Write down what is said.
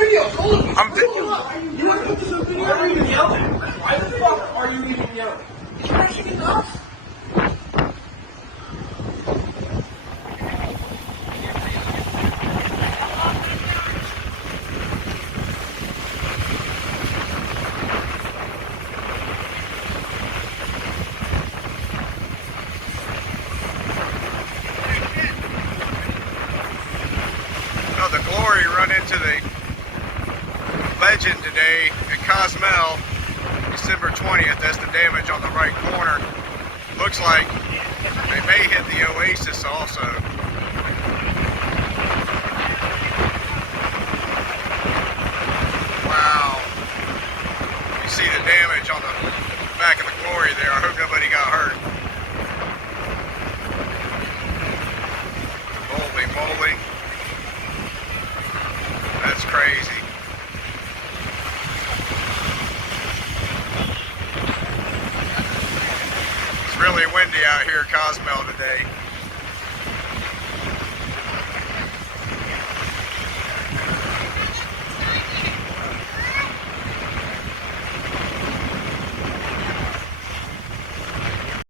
video. Go look. I'm videoing. You want to put this on video? Why are you even yelling? Why the fuck are you even yelling? It's actually enough. The Glory run into the Legend today at Cozumel, December 20th. That's the damage on the right corner. Looks like they may hit the Oasis also. Wow. You see the damage on the back of the Glory there. I hope nobody got hurt. Holy moly. That's crazy. It's really windy out here at Cozumel today.